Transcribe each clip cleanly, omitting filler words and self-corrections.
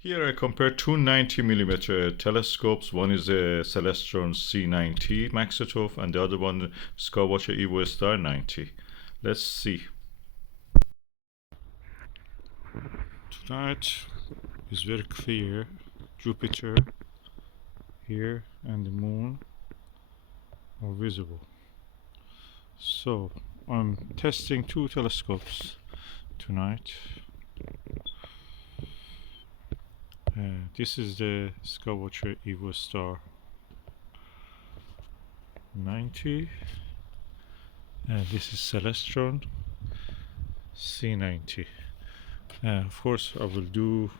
Here I compare two 90mm telescopes. One is a Celestron C90 Maksutov and the other one Skywatcher Evostar 90. Let's see. Tonight is very clear. Jupiter here and the moon are visible. So I'm testing two telescopes tonight. This is the Skywatcher Evostar 90 and this is Celestron C90. Of course I will do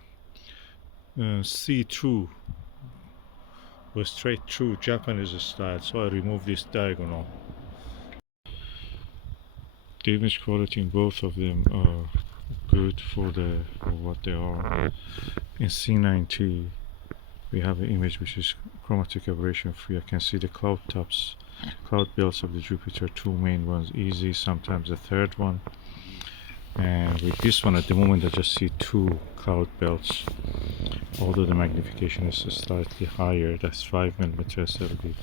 see through or straight through Japanese style, so I remove this diagonal. The image quality in both of them are good for what they are. In C90 we have an image which is chromatic aberration free. I can see the cloud tops, cloud belts of the Jupiter, two main ones easy, sometimes a third one. And with this one at the moment I just see two cloud belts, although the magnification is slightly higher. That's 5mm SLV,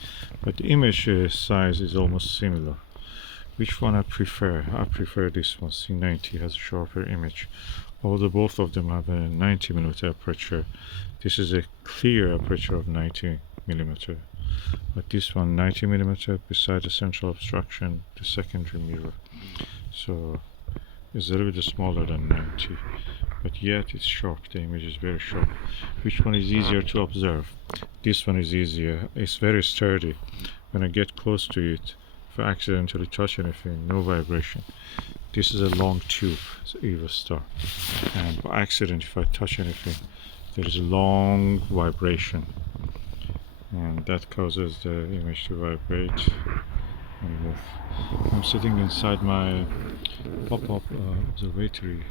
but the image size is almost similar. Which one I prefer? I prefer this one. C90 has a sharper image, although both of them have a 90mm aperture. This is a clear aperture of 90mm, but this one 90mm beside the central obstruction, the secondary mirror, so it's a little bit smaller than 90, but yet it's sharp. The image is very sharp. Which one is easier to observe? This one is easier. It's very sturdy. When I get close to it, if I accidentally touch anything, no vibration. This is a long tube, it's Evostar, and by accident if I touch anything, there is a long vibration, and that causes the image to vibrate and move. I'm sitting inside my pop-up observatory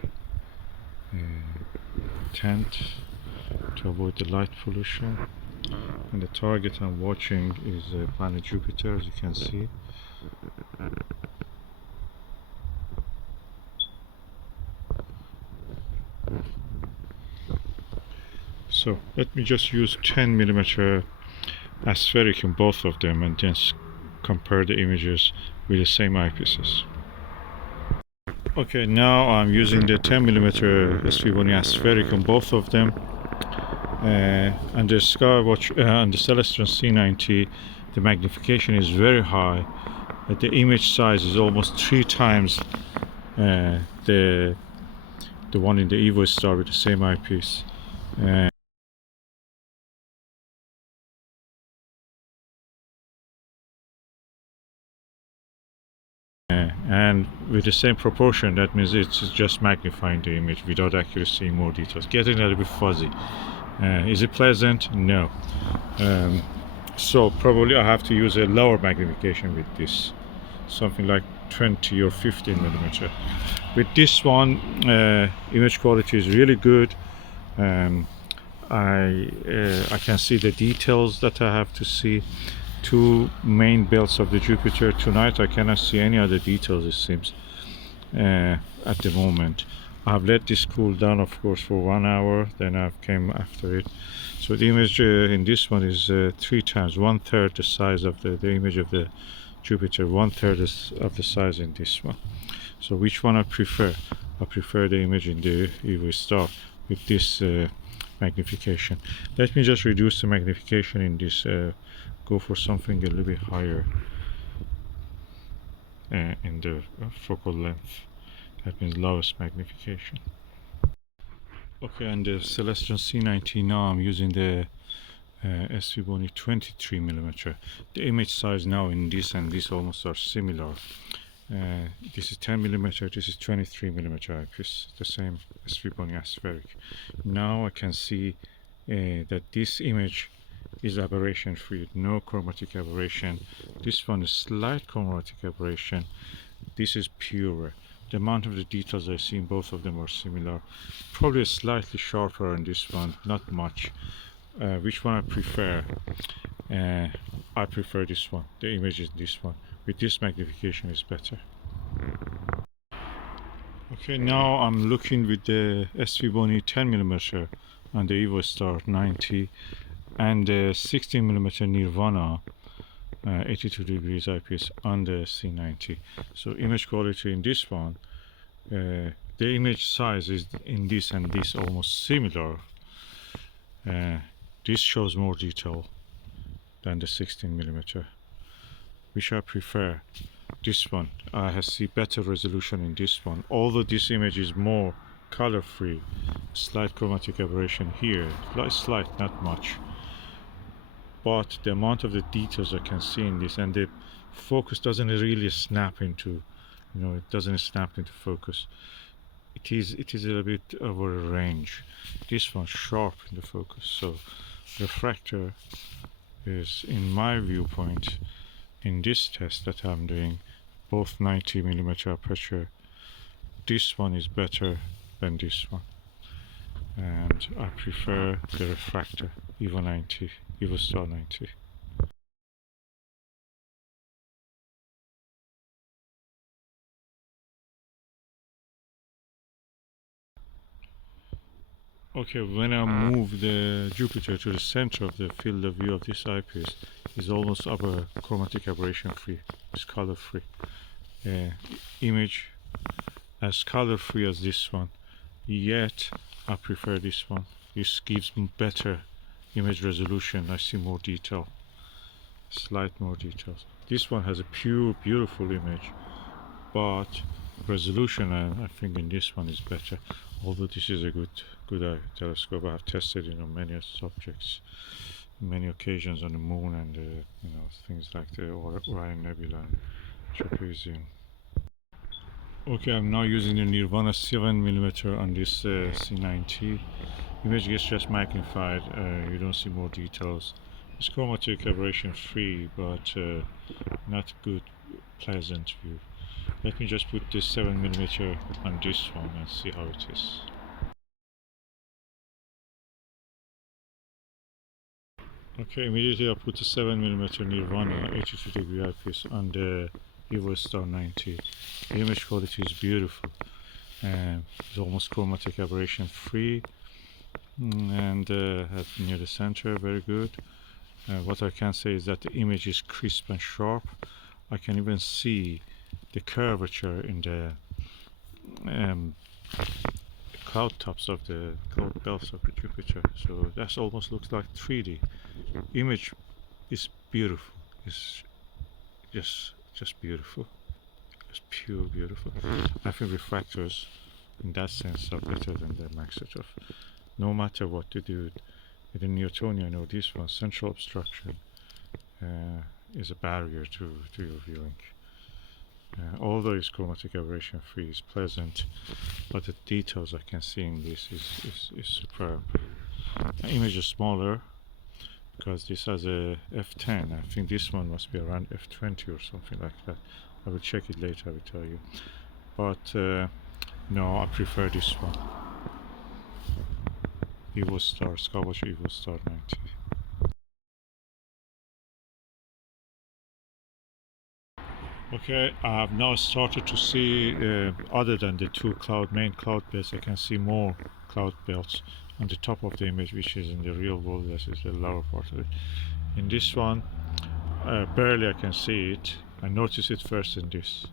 tent to avoid the light pollution, and the target I'm watching is planet Jupiter, as you can see. So let me just use 10mm aspheric in both of them and then compare the images with the same eyepieces. Okay, now I'm using the 10mm SVBony Aspheric on both of them, and the Skywatcher and the Celestron C90, the magnification is very high, but the image size is almost 3 times the one in the Evostar with the same eyepiece. And with the same proportion, that means it's just magnifying the image without actually seeing more details, getting a little bit fuzzy. Is it pleasant? No. So probably I have to use a lower magnification with this, something like 20 or 15mm. With this one, image quality is really good. I can see the details that I have to see. Two main belts of the Jupiter. Tonight I cannot see any other details, it seems, at the moment. I have let this cool down, of course, for 1 hour, then I came after it. So the image in this one is 3 times, 1/3 the size of the image of the Jupiter, 1/3 of the size in this one. So which one I prefer? I prefer the image in the Evostar with this magnification. Let me just reduce the magnification in this, go for something a little bit higher in the focal length. That means lowest magnification. Okay, and the Celestron C90, now I'm using the SVBony 23mm. The image size now in this and this almost are similar. This is 10mm, this is 23mm eyepiece, the same SVBony Aspheric. Now I can see that this image is aberration free, no chromatic aberration. This one is slight chromatic aberration. This is pure. The amount of the details I see in both of them are similar. Probably slightly sharper on this one, not much. Which one I prefer? I prefer this one. The image is this one. With this magnification is better. Okay, now I'm looking with the SVBony 10mm on the Evostar 90 and the 16mm Nirvana 82 degrees eyepiece on the C90. So image quality in this one, the image size is in this and this almost similar. This shows more detail than the 16mm, which I prefer. This one I see better resolution in this one, although this image is more color free. Slight chromatic aberration here, slight, not much, but the amount of the details I can see in this, and the focus doesn't really snap into, it doesn't snap into focus. It is a little bit over a range. This one sharp in the focus. So refractor is, in my viewpoint, in this test that I'm doing, both 90mm aperture, this one is better than this one, and I prefer the refractor Evostar 90. Okay, when I move the Jupiter to the center of the field of view of this eyepiece, is almost upper chromatic aberration free. It's color free. Image as color free as this one, yet I prefer this one. This gives me better image resolution. I see more detail, slight more details. This one has a pure, beautiful image, but resolution I think in this one is better. Although this is a good eye telescope. I have tested many subjects, many occasions on the moon and things like the Orion Nebula and Trapezium. Okay, I'm now using the Nirvana 7mm on this C90. Image gets just magnified. You don't see more details. It's chromatic aberration free, but not good, pleasant view. Let me just put this 7mm on this one and see how it is. Okay, immediately I put the 7mm Nirvana 82 degree eyepiece on the Evostar 90. The image quality is beautiful. It's almost chromatic aberration free, and near the center, very good. What I can say is that the image is crisp and sharp. I can even see the curvature in the cloud tops of the cloud belts of the Jupiter. So that almost looks like 3D. Image is beautiful. It's just beautiful. It's pure beautiful. I think refractors in that sense are better than the Maksutov. No matter what to do with the Newtonian or this one, central obstruction is a barrier to your viewing. Although it's chromatic aberration free, it's pleasant, but the details I can see in this is superb. The image is smaller because this has a f10. I think this one must be around f20 or something like that. I will check it later, I will tell you. But no, I prefer this one. Evostar, Skywatcher Evostar 90. Okay, I have now started to see, other than the two main cloud belts, I can see more cloud belts on the top of the image, which is in the real world, this is the lower part of it. In this one, barely I can see it. I notice it first in this.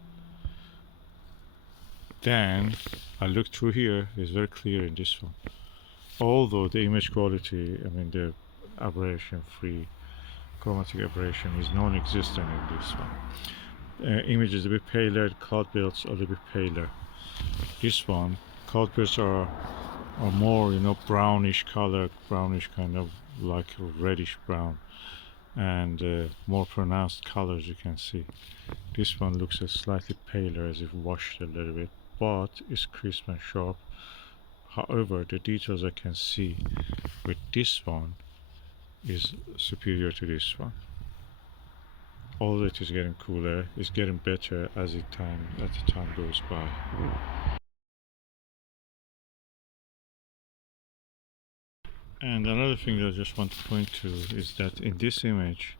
Then I look through here, it's very clear in this one. Although the image quality, the aberration free, chromatic aberration is non-existent in this one. Image is a bit paler, cloud belts are a little bit paler. This one, cloud belts are more, brownish color, brownish kind of like reddish brown, and more pronounced colors you can see. This one looks slightly paler, as if washed a little bit, but it's crisp and sharp. However, the details I can see with this one is superior to this one. Although it is getting cooler, it's getting better as the time goes by. And another thing that I just want to point to is that in this image,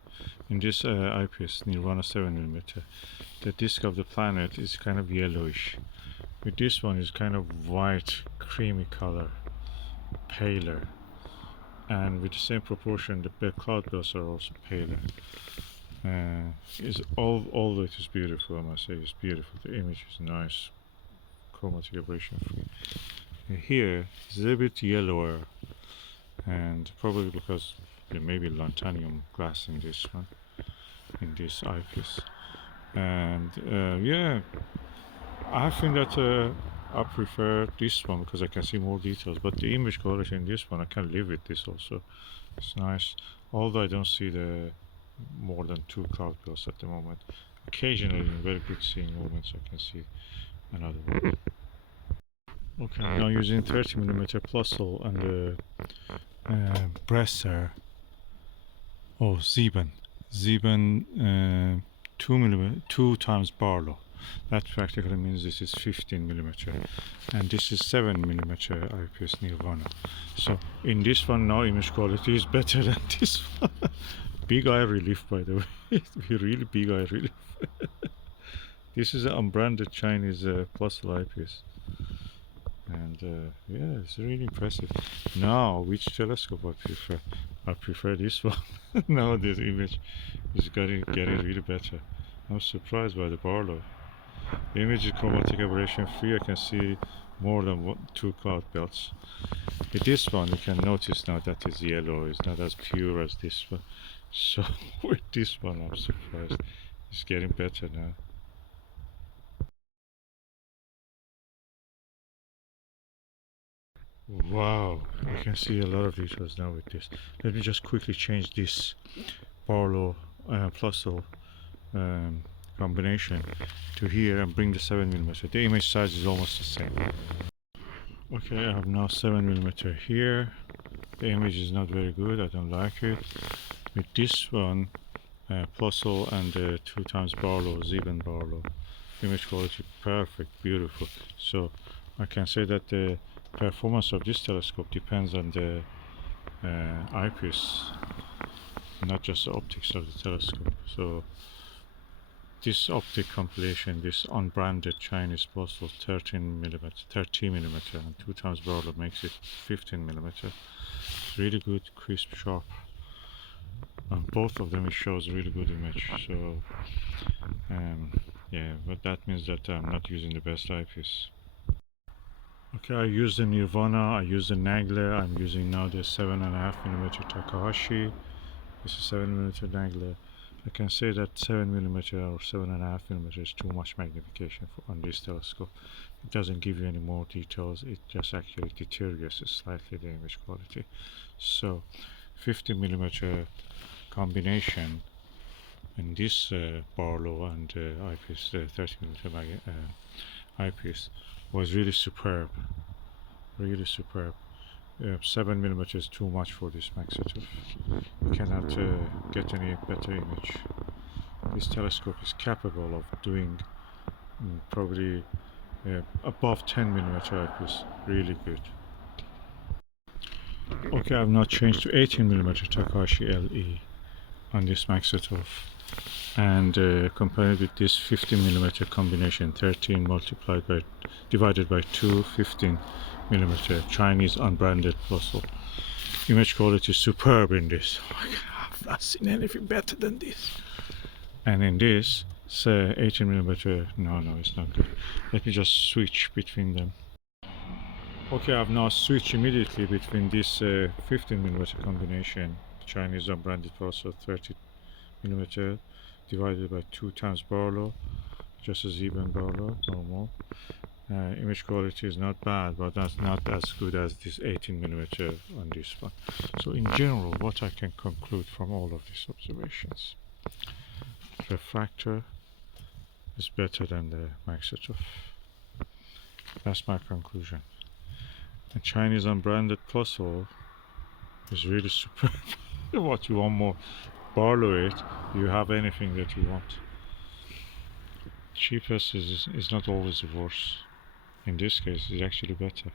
in this eyepiece, Nirvana 7mm, the disk of the planet is kind of yellowish. With this one, is kind of white, creamy color, paler. and with the same proportion the cloud belts are also paler. Is although it is beautiful, I must say it's beautiful. The image is nice, chromatic aberration free. Here is a bit yellower, and probably because there may be lanthanum glass in this one, in this eyepiece. And yeah, I think that I prefer this one because I can see more details, but the image quality in this one I can live with this also. It's nice, although I don't see the more than 2 cloud belts at the moment. Occasionally in very good seeing moments I can see another one. Okay, now using 30mm Plössl and the Brasser, Seben 2 times Barlow. That practically means this is 15mm, and this is 7mm eyepiece Nirvana. So in this one now image quality is better than this one. Big eye relief, by the way. Really big eye relief. This is an unbranded Chinese Plössl eyepiece, and yeah, it's really impressive. Now, which telescope I prefer? I prefer this one. Now this image is getting really better. I'm surprised by the Barlow. The image is chromatic aberration free. I can see more than 2 cloud belts. With this one, you can notice now that is yellow. It's not as pure as this one. So with this one, I'm surprised. It's getting better now. Wow, I can see a lot of details now with this. Let me just quickly change this Barlow Plössl combination to here and bring the 7mm. The image size is almost the same. Okay, I have now 7mm here. The image is not very good, I don't like it. With this one, Plössl and 2 times Barlow, Seben Barlow, image quality perfect, beautiful. So I can say that the performance of this telescope depends on the eyepiece, not just the optics of the telescope. So this optic compilation, this unbranded Chinese Plössl 30mm and 2 times Barlow makes it 15mm. Really good, crisp, sharp. On both of them it shows really good image. So yeah, but that means that I'm not using the best eyepiece. Okay, I use the Nirvana, I use the Nagler, I'm using now the 7.5mm Takahashi. This is 7mm Nagler. I can say that 7mm or 7.5mm is too much magnification on this telescope. It doesn't give you any more details, it just actually deteriorates slightly the image quality. So 50mm combination in this Barlow and eyepiece, the 30mm eyepiece, was really superb. Really superb. 7mm is too much for this Maksutov. You cannot get any better image. This telescope is capable of doing probably above 10mm eyepiece. Really good. Okay, I've now changed to 18mm Takahashi LE on this Maksutov, and compared with this 15mm combination, 13 divided by 2, 15mm Chinese unbranded Plössl. Image quality is superb in this. I've not seen anything better than this. And in this, 18mm, no, it's not good. Let me just switch between them. Okay, I've now switched immediately between this 15mm combination, Chinese unbranded Plössl 30mm divided by 2 times Barlow, just as even Barlow, normal. Image quality is not bad, but that's not as good as this 18mm on this one. So in general, what I can conclude from all of these observations: Refractor is better than the Maksutov. That's my conclusion. The Chinese unbranded Plössl is really superb. What you want more? Barlow it, you have anything that you want. Cheapest is not always the worst. In this case, it's actually better.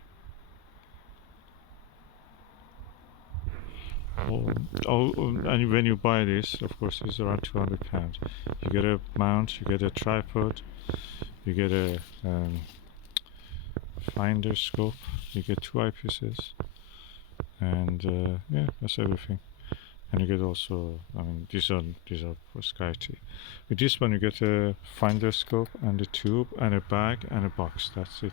And when you buy this, of course, it's around £200. You get a mount, you get a tripod, you get a finder scope, you get 2 eyepieces, And yeah, that's everything. And you get also, I mean, these are for SkyTee. With this one, you get a finder scope and a tube and a bag and a box. That's it.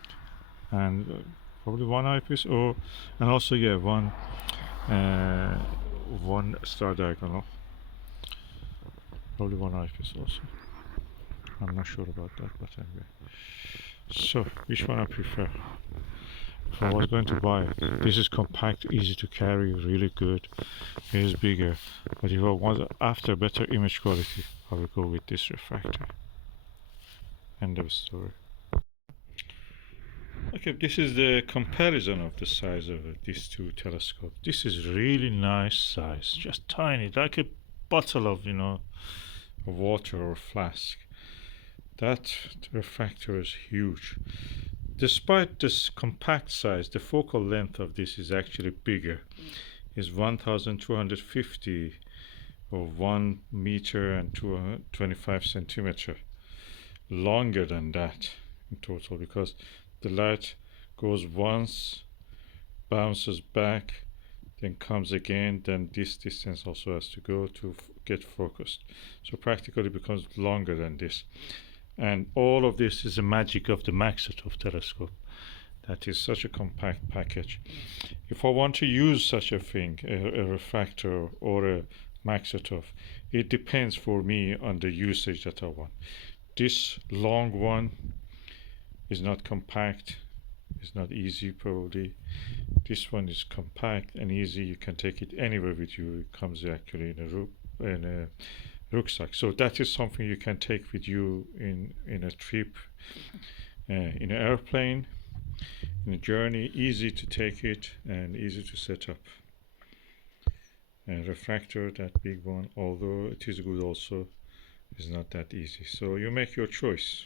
And probably one eyepiece, or and also yeah, one star diagonal. Probably one eyepiece also. I'm not sure about that, but anyway. So, which one I prefer? If I was going to buy it, this is compact, easy to carry, really good. It is bigger, but if I want after better image quality, I will go with this refractor. End of story. Okay, this is the comparison of the size of these two telescopes. This is really nice size, just tiny, like a bottle of, water or flask. That refractor is huge. Despite this compact size, the focal length of this is actually bigger. Is 1250 or 1 meter and 225 centimeter. Longer than that in total, because the light goes once, bounces back, then comes again, then this distance also has to go to get focused. So practically becomes longer than this. And all of this is the magic of the Maksutov telescope. That is such a compact package. If I want to use such a thing, a refractor or a Maksutov, it depends for me on the usage that I want. This long one is not compact, it's not easy probably. This one is compact and easy, you can take it anywhere with you. It comes actually in a rucksack, so that is something you can take with you in a trip, in an airplane, in a journey. Easy to take it and easy to set up. And refractor, that big one, although it is good also, is not that easy. So you make your choice.